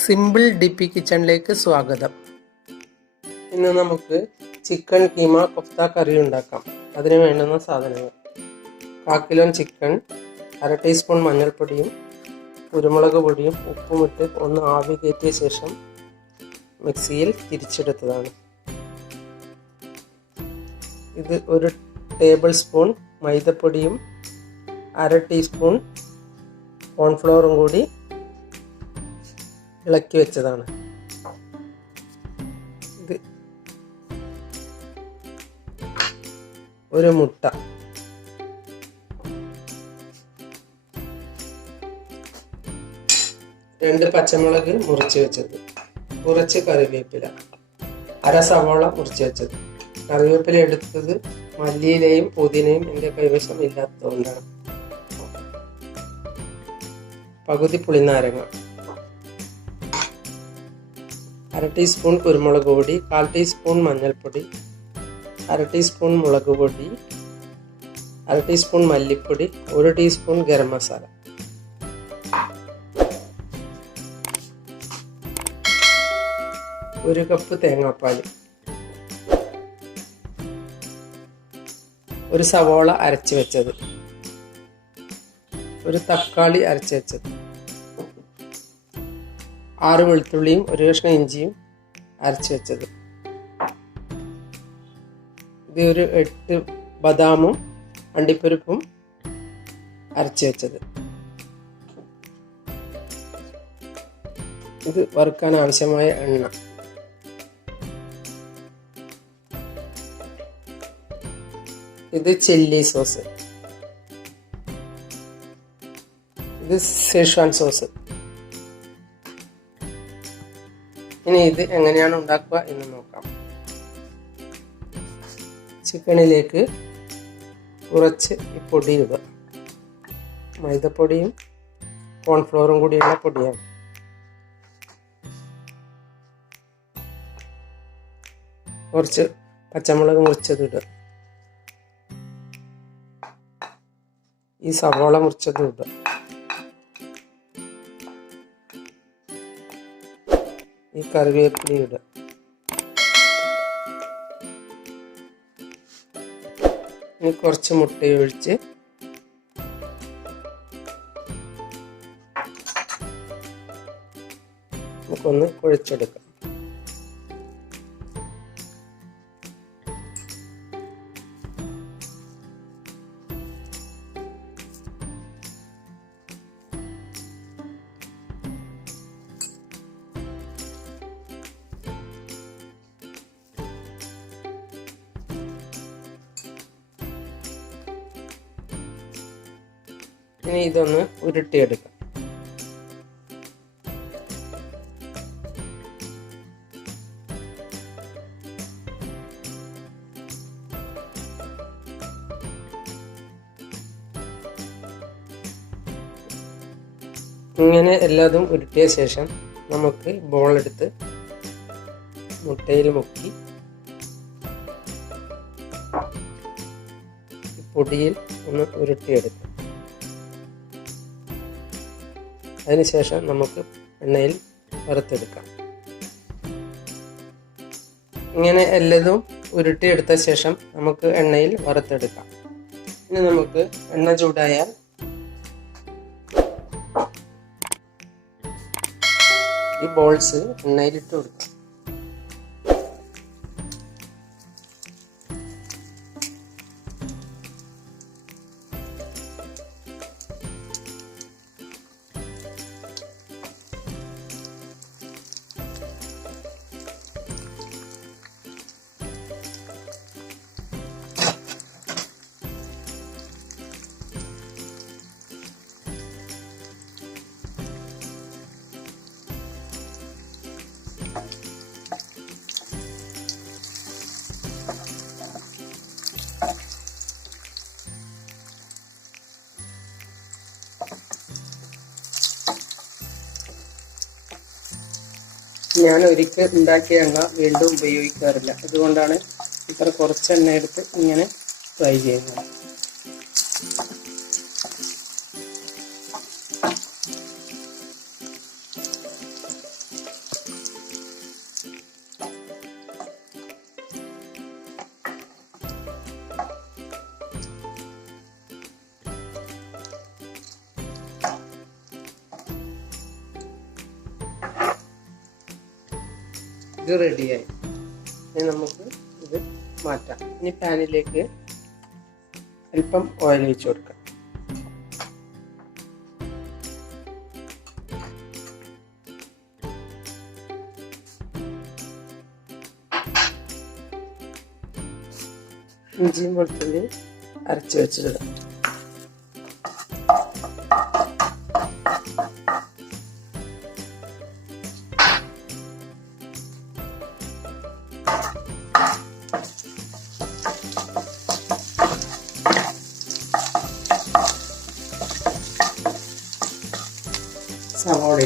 Simple ഡിപ്പി കിച്ചണിലേക്ക് സ്വാഗതം. ഇന്ന് നമുക്ക് ചിക്കൻ കീമ കൊഫ്ത കറി ഉണ്ടാക്കാം. അതിന് വേണ്ടുന്ന സാധനങ്ങൾ: 1/4 കിലോ ചിക്കൻ, 1/2 ടീസ്പൂൺ മഞ്ഞൾപ്പൊടിയും കുരുമുളക് പൊടിയും ഉപ്പുമിട്ട് ഒന്ന് ആവി കയറ്റിയ ശേഷം മിക്സിയിൽ തിരിച്ചെടുത്തതാണ്. ഇത് 1 ടേബിൾ സ്പൂൺ മൈദപ്പൊടിയും 1/2 ടീസ്പൂൺ കോൺഫ്ലവറും കൂടി ഇളക്കി വെച്ചതാണ്. ഇത് 1 മുട്ട, 2 പച്ചമുളക് മുറിച്ച് വെച്ചത്, കുറച്ച് കറിവേപ്പില, 1/2 സവാള മുറിച്ച് വെച്ചത്. കറിവേപ്പില എടുത്തത് മല്ലിയിലയും പുതിനയും എൻ്റെ കൈവശം ഇല്ലാത്തതുകൊണ്ടാണ്. പകുതി പുളിനാരങ്ങ, 1/2 ടീസ്പൂൺ കുരുമുളക് പൊടി, 1/4 ടീസ്പൂൺ മഞ്ഞൾപ്പൊടി, 1/2 ടീസ്പൂൺ മുളക് പൊടി, 1/2 ടീസ്പൂൺ മല്ലിപ്പൊടി, 1 ടീസ്പൂൺ ഗരം മസാല. ഒരു കപ്പ് തേങ്ങാപ്പാൽ, 1 സവാള അരച്ച് വെച്ചത്, 1 തക്കാളി അരച്ച് വെച്ചത്, 6 വെളുത്തുള്ളിയും 1 കഷ്ണം ഇഞ്ചിയും അരച്ച് വെച്ചത്. ഇത് 8 ബദാമും അണ്ടിപ്പരിപ്പും അരച്ച് വെച്ചത്. ഇത് വറുക്കാൻ ആവശ്യമായ എണ്ണ. ഇത് ചില്ലി സോസ്, ഇത് ഷെസ്വാൻ സോസ്. ഇനി ഇത് എങ്ങനെയാണ് ഉണ്ടാക്കുക എന്ന് നോക്കാം. ചിക്കനിലേക്ക് കുറച്ച് ഈ പൊടി ഇടുക. മൈദപ്പൊടിയും കോൺഫ്ലവറും കൂടിയുള്ള പൊടിയാണ്. കുറച്ച് പച്ചമുളക് മുറിച്ചത് ഇടുക. ഈ സവാള മുറിച്ചത് ഇടുക. ഈ കറിവേപ്പില ഇടുക. ഇനി കുറച്ച് മുട്ട ഒഴിച്ച് നമുക്കൊന്ന് കുഴച്ചെടുക്കാം. ഇനി ഇതൊന്ന് ഉരുട്ടിയെടുക്കാം. ഇങ്ങനെ എല്ലാതും ഉരുട്ടിയ ശേഷം നമുക്ക് ബോളെടുത്ത് മുട്ടയിൽ മുക്കി പൊടിയിൽ ഒന്ന് ഉരുട്ടിയെടുക്കാം. അതിനുശേഷം നമുക്ക് എണ്ണയിൽ വറുത്തെടുക്കാം. ഇങ്ങനെ എല്ലതും ഉരുട്ടിയെടുത്ത ശേഷം നമുക്ക് എണ്ണയിൽ വറുത്തെടുക്കാം. ഇനി നമുക്ക് എണ്ണ ചൂടായാൽ ഈ ബോൾസ് എണ്ണയിലിട്ട് കൊടുക്കാം. ഞാൻ ഒരിക്കൽ ഉണ്ടാക്കിയ എണ്ണ വീണ്ടും ഉപയോഗിക്കാറില്ല. അതുകൊണ്ടാണ് ഇത്ര കുറച്ച് എണ്ണ എടുത്ത് ഇങ്ങനെ ഫ്രൈ ചെയ്യുന്നത്. എഗ്ഗ് റെഡിയായി. ഇനി നമുക്ക് ഇത് മാറ്റാം. ഇനി പാനിലേക്ക് അല്പം ഓയിൽ ഒഴിച്ച് കൊടുക്കാം. ഇഞ്ചിയും വെളുത്തുള്ളി അരച്ച് വെച്ചിടാം. സവോള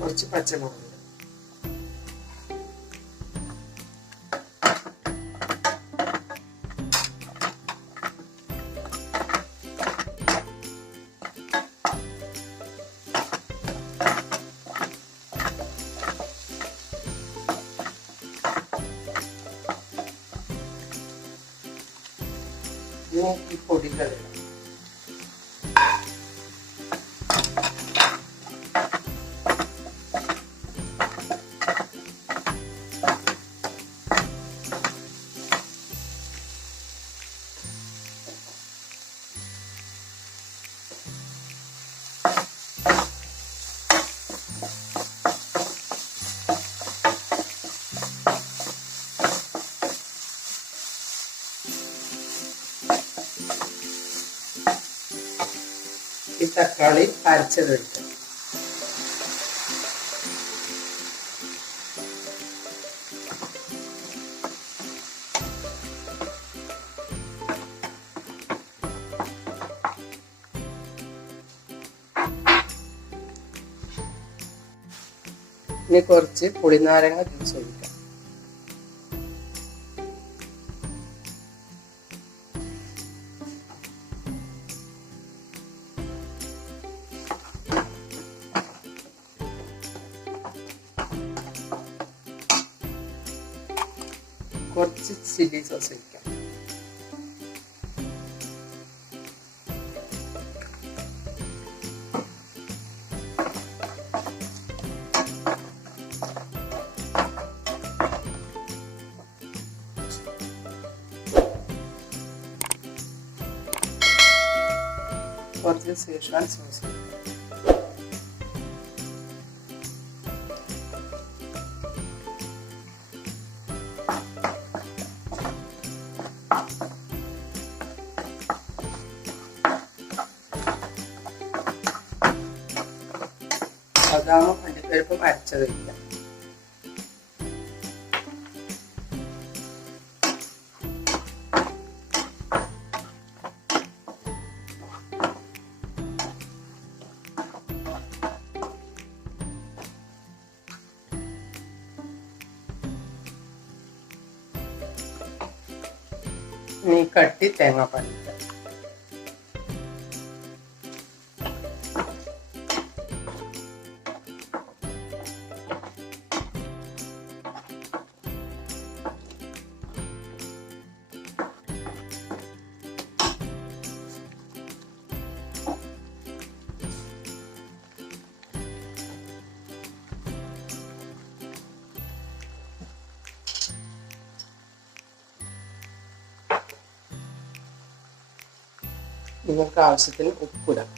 കുറച്ച് പച്ചമുളക് ഈ പൊടികൾ ഈ തക്കാളി അരച്ചതെടുക്കാം. ഇനി കുറച്ച് പുളിനാരങ്ങ ജ്യൂസ് ഒഴിക്കാം. കുറച്ച് ചില്ലി സോസ് ഒഴിക്കാം. കുറച്ച് സേഷ്വാൻ സോസ്. ബദാമും അണ്ടിപ്പരിപ്പും അരച്ചത് വയ്ക്കാം. ഇനി കട്ടി തേങ്ങാപ്പാൽ ഇട്ടാം. നിങ്ങൾക്ക് ആവശ്യത്തിന് ഉപ്പിടാം.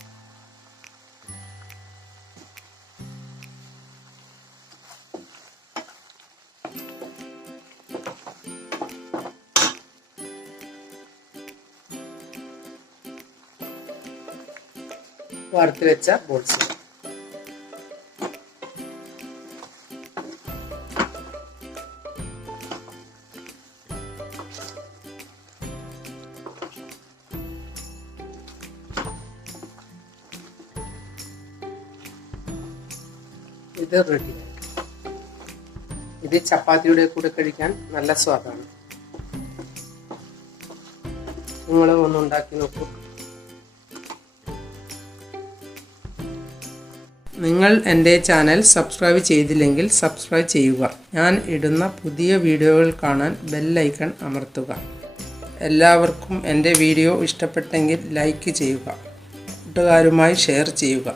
വറുത്ത് വെച്ച ബോൾസ് ഇത് റെഡിയായി. ഇത് ചപ്പാത്തിയുടെ കൂടെ കഴിക്കാൻ നല്ല സ്വാദാണ്. നിങ്ങൾ ഒന്ന് ഉണ്ടാക്കി നോക്കൂ. നിങ്ങൾ എൻ്റെ ചാനൽ സബ്സ്ക്രൈബ് ചെയ്തില്ലെങ്കിൽ സബ്സ്ക്രൈബ് ചെയ്യുക. ഞാൻ ഇടുന്ന പുതിയ വീഡിയോകൾ കാണാൻ ബെൽ ഐക്കൺ അമർത്തുക. എല്ലാവർക്കും എൻ്റെ വീഡിയോ ഇഷ്ടപ്പെട്ടെങ്കിൽ ലൈക്ക് ചെയ്യുക. കൂട്ടുകാരുമായി ഷെയർ ചെയ്യുക.